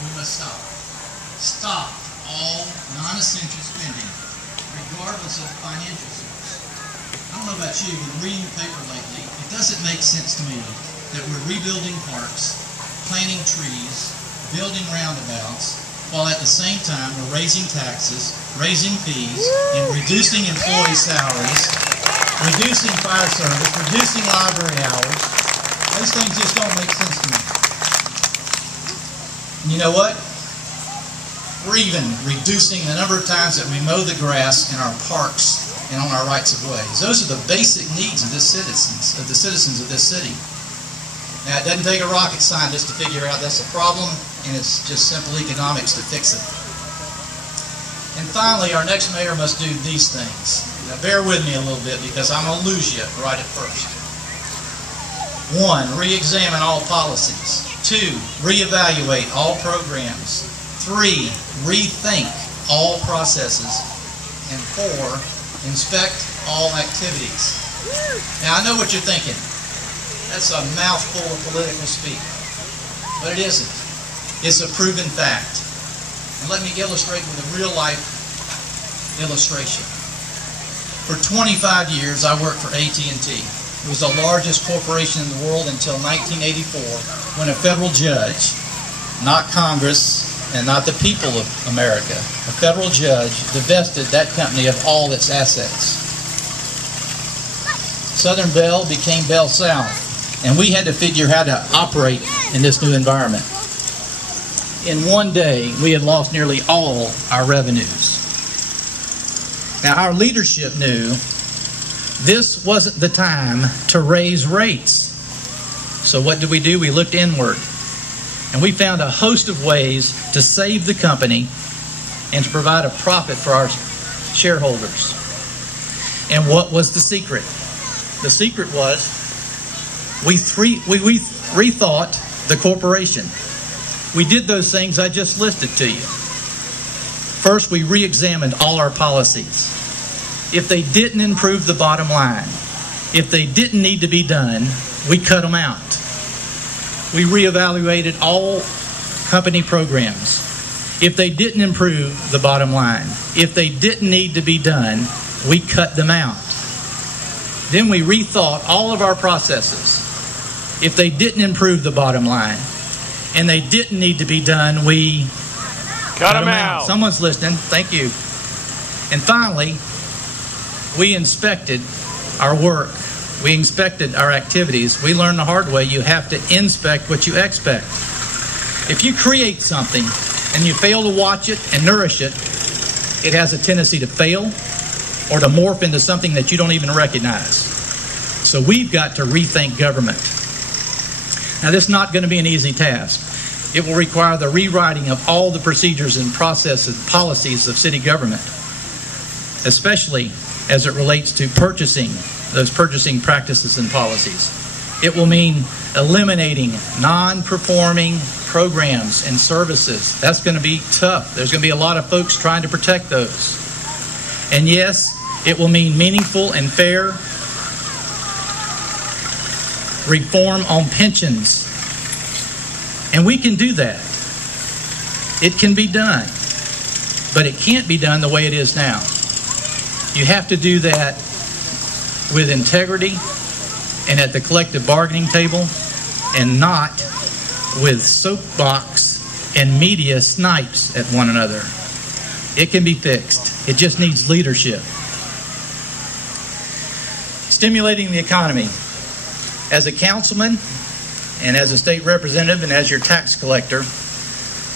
we must stop. Stop all non-essential spending, regardless of the financial source. I don't know about you, but reading the paper lately, it doesn't make sense to me that we're rebuilding parks, planting trees, building roundabouts, while at the same time we're raising taxes, raising fees, and reducing employee salaries, reducing fire service, reducing library hours. Those things just don't make sense to me. And you know what? We're even reducing the number of times that we mow the grass in our parks and on our rights of ways. Those are the basic needs of the citizens of this city. Now, it doesn't take a rocket scientist to figure out that's a problem, and it's just simple economics to fix it. And finally, our next mayor must do these things. Now, bear with me a little bit because I'm going to lose you right at first. 1, re-examine all policies. 2, reevaluate all programs. 3, rethink all processes. And 4, inspect all activities. Now, I know what you're thinking. That's a mouthful of political speak. But it isn't. It's a proven fact. And let me illustrate with a real-life illustration. For 25 years, I worked for AT&T. It was the largest corporation in the world until 1984, when a federal judge, not Congress and not the people of America, a federal judge divested that company of all its assets. Southern Bell became Bell South. And we had to figure how to operate in this new environment. In one day, we had lost nearly all our revenues. Now, our leadership knew this wasn't the time to raise rates. So what did? We looked inward. And we found a host of ways to save the company and to provide a profit for our shareholders. And what was the secret? The secret was we rethought the corporation. We did those things I just listed to you. First, we re-examined all our policies. If they didn't improve the bottom line, if they didn't need to be done, we cut them out. We reevaluated all company programs. If they didn't improve the bottom line, if they didn't need to be done, we cut them out. Then we rethought all of our processes. If they didn't improve the bottom line and they didn't need to be done, we cut them out. Someone's listening. Thank you. And finally, we inspected our work. We inspected our activities. We learned the hard way. You have to inspect what you expect. If you create something and you fail to watch it and nourish it, it has a tendency to fail or to morph into something that you don't even recognize. So we've got to rethink government. Now, this is not going to be an easy task. It will require the rewriting of all the procedures and processes, policies of city government, especially as it relates to purchasing, those purchasing practices and policies. It will mean eliminating non-performing programs and services. That's going to be tough. There's going to be a lot of folks trying to protect those. And yes, it will mean meaningful and fair reform on pensions. And we can do that. It can be done. But it can't be done the way it is now. You have to do that with integrity and at the collective bargaining table, and not with soapbox and media snipes at one another. It can be fixed. It just needs leadership. Stimulating the economy. As a councilman and as a state representative and as your tax collector,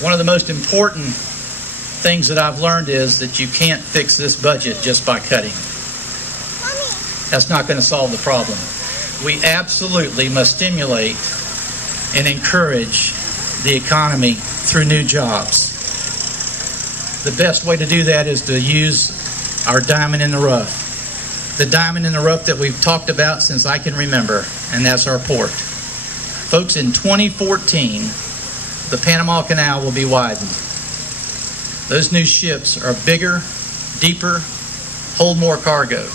one of the most important things that I've learned is that you can't fix this budget just by cutting. That's not going to solve the problem. We absolutely must stimulate and encourage the economy through new jobs. The best way to do that is to use our diamond in the rough. The diamond in the rough that we've talked about since I can remember, and that's our port. Folks, in 2014, the Panama Canal will be widened. Those new ships are bigger, deeper, hold more cargo.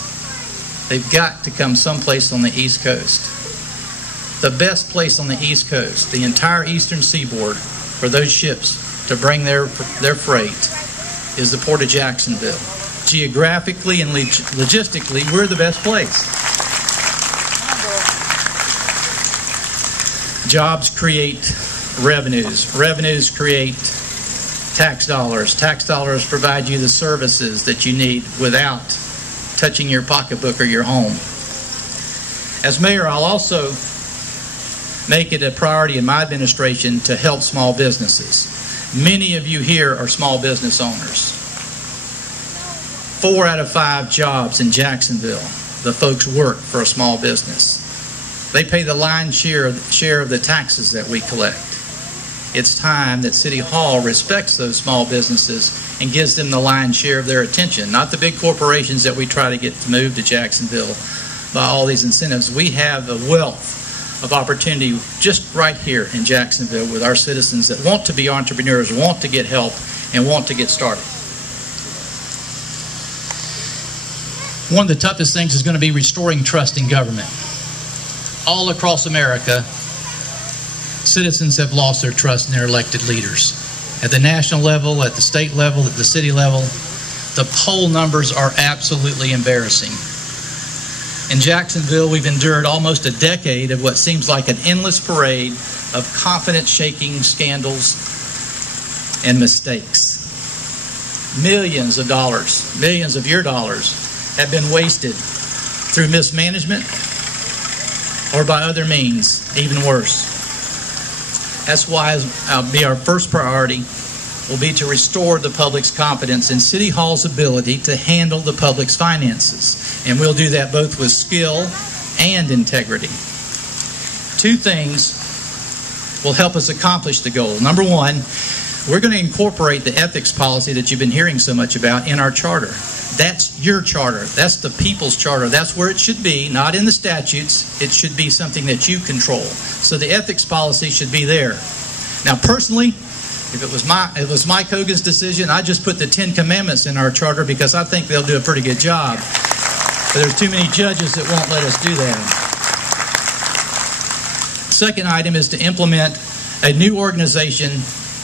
They've got to come someplace on the East Coast. The best place on the East Coast, the entire eastern seaboard, for those ships to bring their freight is the Port of Jacksonville. Geographically and logistically, we're the best place. Jobs create revenues. Revenues create tax dollars. Tax dollars provide you the services that you need without touching your pocketbook or your home. As mayor, I'll also make it a priority in my administration to help small businesses. Many of you here are small business owners. 4 out of 5 jobs in Jacksonville, the folks work for a small business. They pay the lion's share of the taxes that we collect. It's time that City Hall respects those small businesses and gives them the lion's share of their attention, not the big corporations that we try to get to move to Jacksonville by all these incentives. We have a wealth of opportunity just right here in Jacksonville with our citizens that want to be entrepreneurs, want to get help, and want to get started. One of the toughest things is going to be restoring trust in government. All across America, citizens have lost their trust in their elected leaders. At the national level, at the state level, at the city level, the poll numbers are absolutely embarrassing. In Jacksonville, we've endured almost a decade of what seems like an endless parade of confidence-shaking scandals and mistakes. Millions of dollars, millions of your dollars, have been wasted through mismanagement or by other means, even worse. That's why our first priority will be to restore the public's confidence in City Hall's ability to handle the public's finances. And we'll do that both with skill and integrity. 2 things will help us accomplish the goal. Number 1, we're going to incorporate the ethics policy that you've been hearing so much about in our charter. That's your charter. That's the people's charter. That's where it should be, not in the statutes. It should be something that you control. So the ethics policy should be there. Now, personally, if it was Mike Hogan's decision, I just put the 10 Commandments in our charter because I think they'll do a pretty good job. But there's too many judges that won't let us do that. Second item is to implement a new organization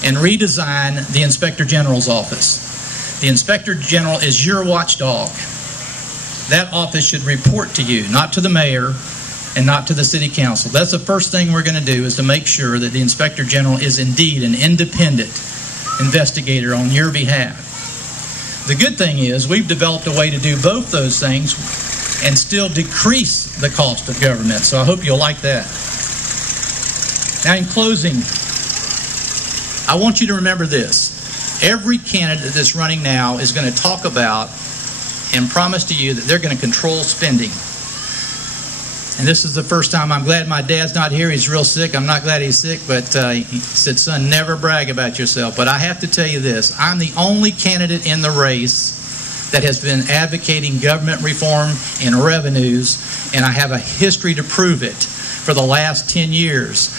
and redesign the Inspector General's office. The Inspector General is your watchdog. That office should report to you, not to the mayor and not to the city council. That's the first thing we're going to do, is to make sure that the Inspector General is indeed an independent investigator on your behalf. The good thing is we've developed a way to do both those things and still decrease the cost of government. So I hope you'll like that. Now, in closing, I want you to remember this. Every candidate that's running now is going to talk about and promise to you that they're going to control spending. And this is the first time. I'm glad my dad's not here. He's real sick. I'm not glad he's sick, but he said, son, never brag about yourself. But I have to tell you this. I'm the only candidate in the race that has been advocating government reform and revenues, and I have a history to prove it for the last 10 years.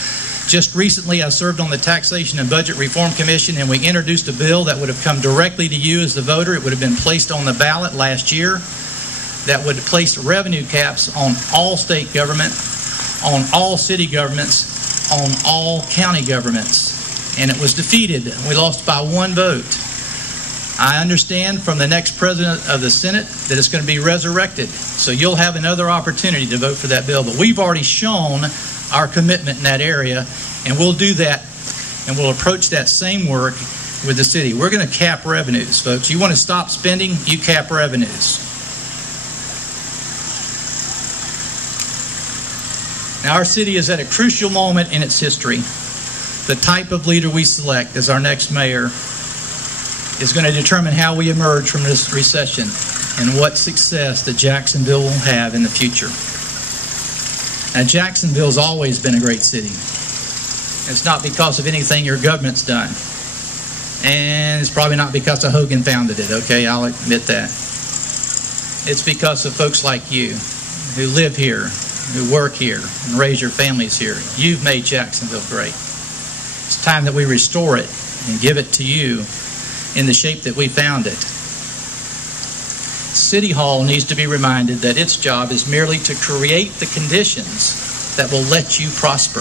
Just recently, I served on the Taxation and Budget Reform Commission, and we introduced a bill that would have come directly to you as the voter. It would have been placed on the ballot last year that would place revenue caps on all state government, on all city governments, on all county governments. And it was defeated. We lost by 1 vote. I understand from the next president of the Senate that it's going to be resurrected. So you'll have another opportunity to vote for that bill. But we've already shown our commitment in that area, and we'll do that, and we'll approach that same work with the city. We're going to cap revenues, folks. You want to stop spending, you cap revenues. Now, our city is at a crucial moment in its history. The type of leader we select as our next mayor is going to determine how we emerge from this recession and what success that Jacksonville will have in the future. Now, Jacksonville's always been a great city. It's not because of anything your government's done. And it's probably not because of Hogan founded it, okay? I'll admit that. It's because of folks like you who live here, who work here, and raise your families here. You've made Jacksonville great. It's time that we restore it and give it to you in the shape that we found it. City Hall needs to be reminded that its job is merely to create the conditions that will let you prosper.